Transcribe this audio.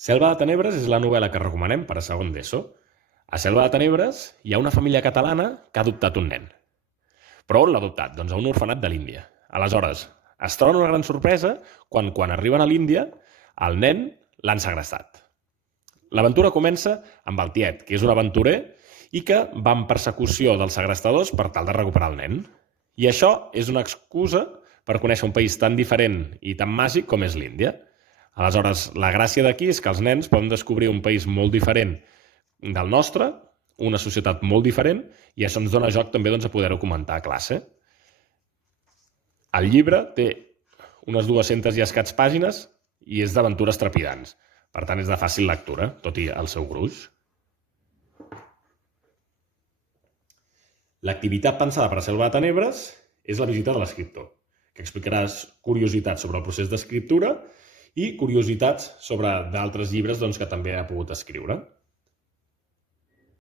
Selva de Tenebres és la novel·la que recomanem per a segon d'ESO. A Selva de Tenebres hi ha una família catalana que ha adoptat un nen. Però on l'ha adoptat? Doncs a un orfenat de l'Índia. Aleshores, es troben una gran sorpresa quan arriben a l'Índia, el nen l'han segrestat. L'aventura comença amb el tiet, que és un aventurer i que va en persecució dels segrestadors per tal de recuperar el nen. I això és una excusa per conèixer un país tan diferent i tan màgic com és l'Índia. Aleshores, la gràcia d'aquí és que els nens poden descobrir un país molt diferent del nostre, una societat molt diferent, i això ens dona joc també a poder-ho comentar a classe. El llibre té unes 200 i escaig pàgines i és d'aventures trepidants. Per tant, és de fàcil lectura, tot i el seu gruix. L'activitat pensada per a Selva de Tenebres és la visita de l'escriptor, que explicarà curiositats sobre el procés d'escriptura i curiositats sobre d'altres llibres que també ha pogut escriure.